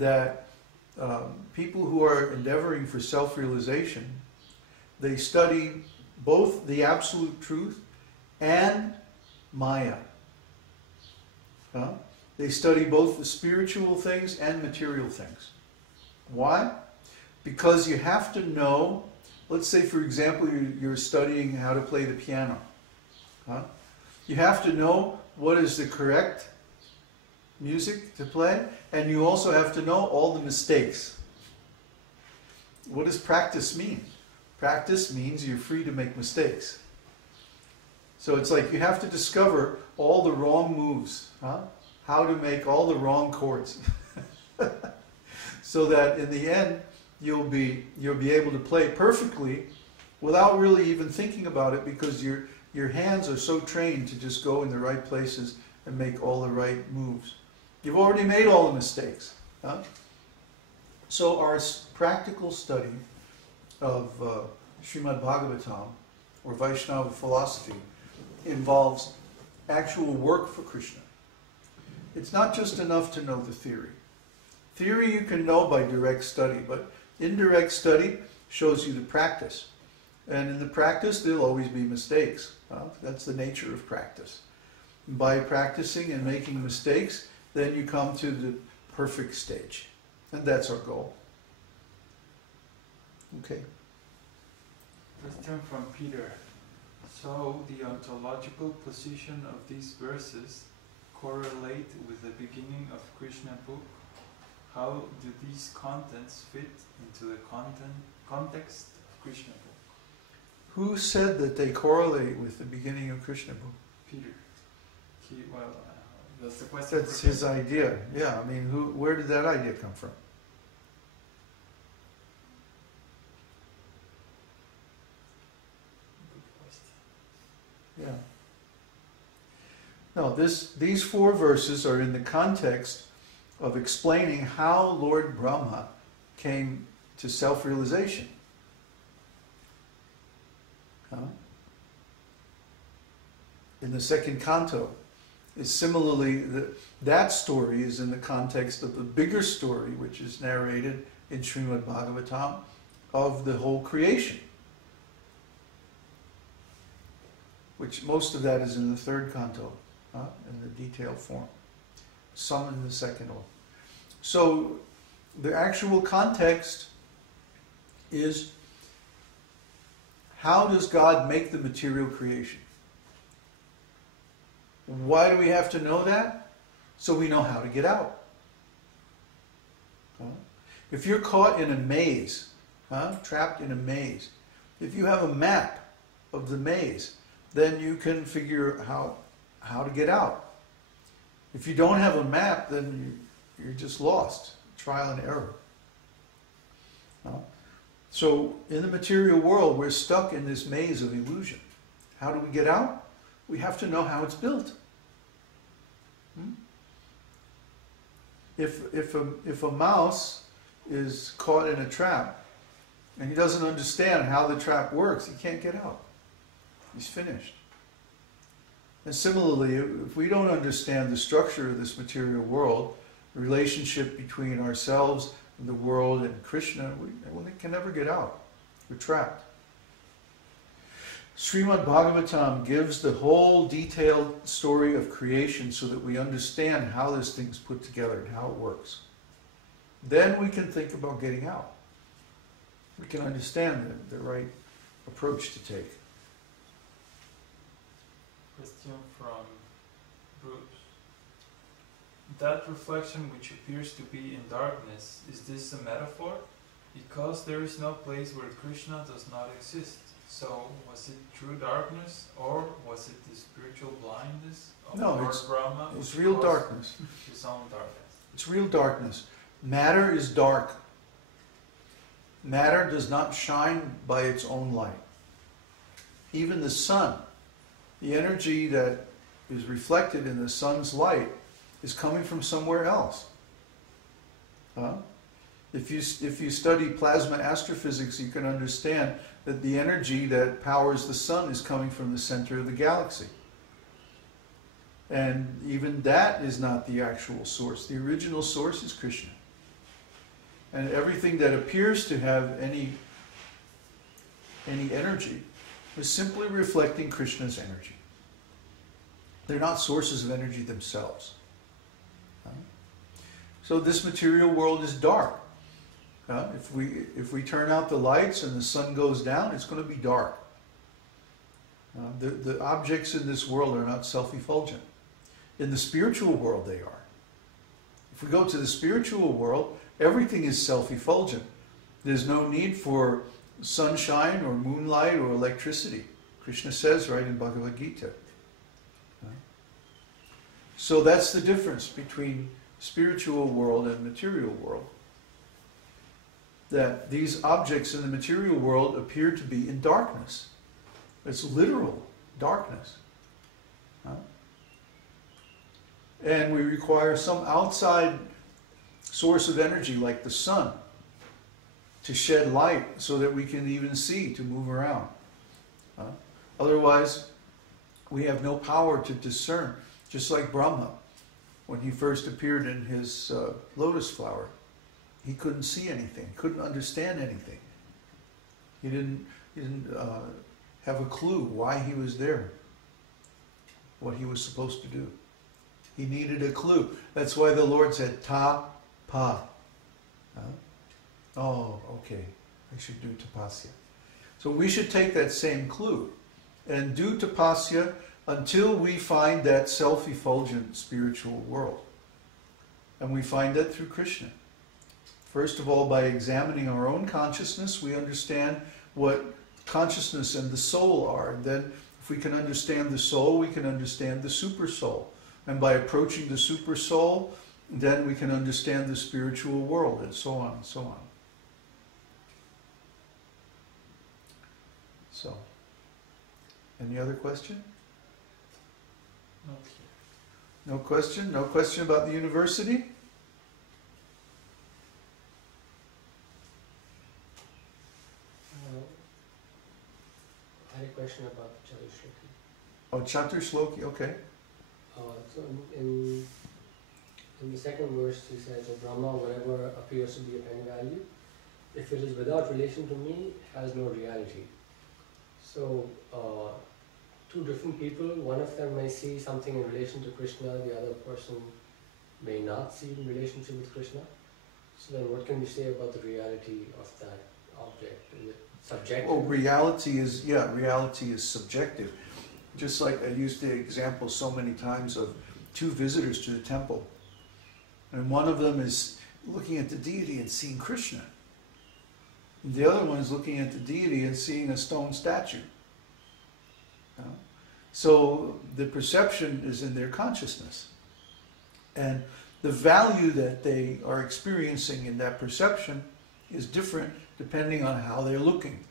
that people who are endeavoring for self-realization, they study both the absolute truth and Maya. They study both the spiritual things and material things. Why? Because you have to know, let's say for example you're studying how to play the piano. You have to know what is the correct music to play, and you also have to know all the mistakes. What does practice mean? Practice means you're free to make mistakes. So it's like you have to discover all the wrong moves, how to make all the wrong chords, so that in the end you'll be able to play perfectly without really even thinking about it, because your hands are so trained to just go in the right places and make all the right moves. You've already made all the mistakes. So our practical study of Śrīmad-Bhāgavatam, or Vaishnava philosophy, involves actual work for Krishna. It's not just enough to know the theory. Theory you can know by direct study, but indirect study shows you the practice. And in the practice, there'll always be mistakes. That's the nature of practice. By practicing and making mistakes, then you come to the perfect stage. And that's our goal. Okay. Question from Peter. So, the ontological position of these verses correlate with the beginning of Krishna book? How do these contents fit into the context of Krishna book? Who said that they correlate with the beginning of Krishna book? Peter. That's the question. That's his idea. Yeah, I mean, where did that idea come from? Good question. Yeah. No, these 4 verses are in the context of explaining how Lord Brahma came to self-realization. In the 2nd canto, is similarly, that story is in the context of the bigger story, which is narrated in Śrīmad-Bhāgavatam, of the whole creation. Which most of that is in the 3rd canto, in the detailed form. Some in the 2nd one. So the actual context is, how does God make the material creation? Why do we have to know that? So we know how to get out. If you're caught in a maze, trapped in a maze, if you have a map of the maze, then you can figure out how to get out. If you don't have a map, then you're just lost. Trial and error. So in the material world, we're stuck in this maze of illusion. How do we get out? We have to know how it's built. If a mouse is caught in a trap and he doesn't understand how the trap works, he can't get out. He's finished. And similarly, if we don't understand the structure of this material world, the relationship between ourselves and the world and Krishna, we can never get out. We're trapped. Śrīmad-Bhāgavatam gives the whole detailed story of creation so that we understand how this thing's put together and how it works. Then we can think about getting out. We can understand the right approach to take. Question from Bruce. That reflection which appears to be in darkness, is this a metaphor? Because there is no place where Krishna does not exist. So, was it true darkness, or was it the spiritual blindness of Lord Brahma? It's real darkness. His own darkness. It's real darkness. Matter is dark. Matter does not shine by its own light. Even the sun, the energy that is reflected in the sun's light is coming from somewhere else. If you study plasma astrophysics, you can understand that the energy that powers the sun is coming from the center of the galaxy. And even that is not the actual source. The original source is Krishna. And everything that appears to have any energy is simply reflecting Krishna's energy. They're not sources of energy themselves. So this material world is dark. If we turn out the lights and the sun goes down, it's going to be dark. The objects in this world are not self-effulgent. In the spiritual world they are. If we go to the spiritual world, everything is self-effulgent. There's no need for sunshine or moonlight or electricity. Krishna says right in Bhagavad Gita. So that's the difference between spiritual world and material world. That these objects in the material world appear to be in darkness. It's literal darkness. And we require some outside source of energy like the sun to shed light so that we can even see, to move around. Otherwise, we have no power to discern. Just like Brahmā, when he first appeared in his lotus flower, he couldn't see anything, couldn't understand anything. He didn't have a clue why he was there, what he was supposed to do. He needed a clue. That's why the Lord said, ta, pa. Oh, okay, I should do tapasya. So we should take that same clue and do tapasya until we find that self-effulgent spiritual world. And we find that through Krishna. First of all, by examining our own consciousness, we understand what consciousness and the soul are. And then if we can understand the soul, we can understand the super soul. And by approaching the super soul, then we can understand the spiritual world, and so on and so on. So, any other question? No question? No question about the university? I had a question about catuḥ-śloki. Oh, catuḥ-śloki, okay. So in the second verse he says, "O Brahma, whatever appears to be of any value, if it is without relation to me, has no reality." So two different people, one of them may see something in relation to Krishna, the other person may not see it in relationship with Krishna. So then what can we say about the reality of that object? Is it subjective? Oh, reality is subjective. Just like I used the example so many times of two visitors to the temple. And one of them is looking at the deity and seeing Krishna. And the other one is looking at the deity and seeing a stone statue. So the perception is in their consciousness. And the value that they are experiencing in that perception is different depending on how they're looking.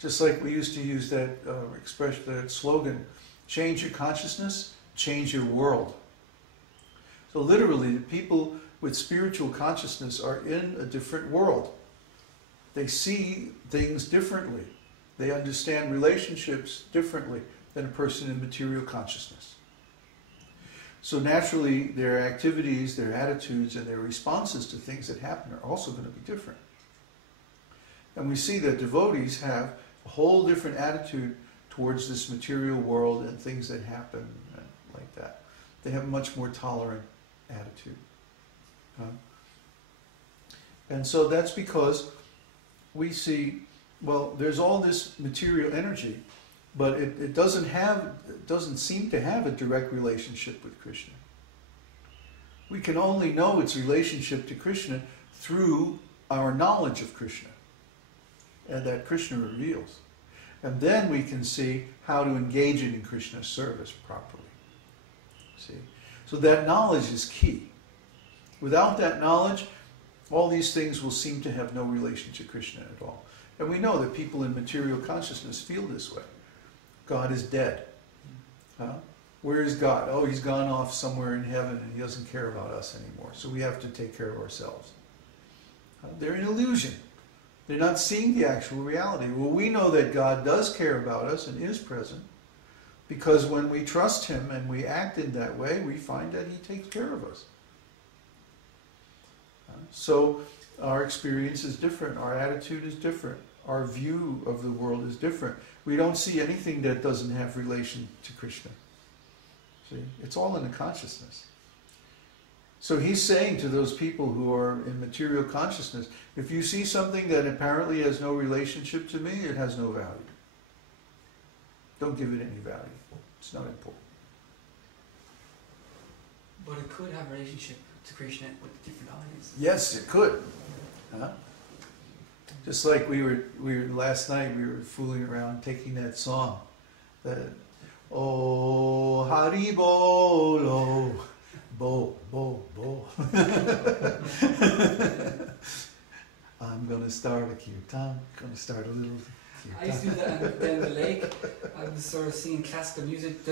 Just like we used to use that expression, that slogan, change your consciousness, change your world. So literally, the people with spiritual consciousness are in a different world. They see things differently. They understand relationships differently than a person in material consciousness. So naturally, their activities, their attitudes, and their responses to things that happen are also going to be different. And we see that devotees have a whole different attitude towards this material world and things that happen and like that. They have a much more tolerant attitude. And so that's because we see, well, there's all this material energy, but it doesn't seem to have a direct relationship with Krishna. We can only know its relationship to Krishna through our knowledge of Krishna, and that Krishna reveals. And then we can see how to engage it in Krishna's service properly. See? So that knowledge is key. Without that knowledge, all these things will seem to have no relation to Krishna at all. And we know that people in material consciousness feel this way. God is dead. Where is God? Oh, he's gone off somewhere in heaven and he doesn't care about us anymore. So we have to take care of ourselves. They're an illusion. They're not seeing the actual reality. Well, we know that God does care about us and is present, because when we trust him and we act in that way, we find that he takes care of us. So our experience is different, our attitude is different, our view of the world is different. We don't see anything that doesn't have relation to Krishna. See? It's all in the consciousness. So he's saying to those people who are in material consciousness, if you see something that apparently has no relationship to me, it has no value. Don't give it any value. It's not important. But it could have a relationship to Krishna with different eyes. Yes, it could. Huh? Just like we were last night, we were fooling around taking that song, that Oh Hari Bolo, Bo, Bo, Bo. I'm gonna start a kirtan, gonna start a little kirtan. I used to do that down the lake. I was sort of singing classical music.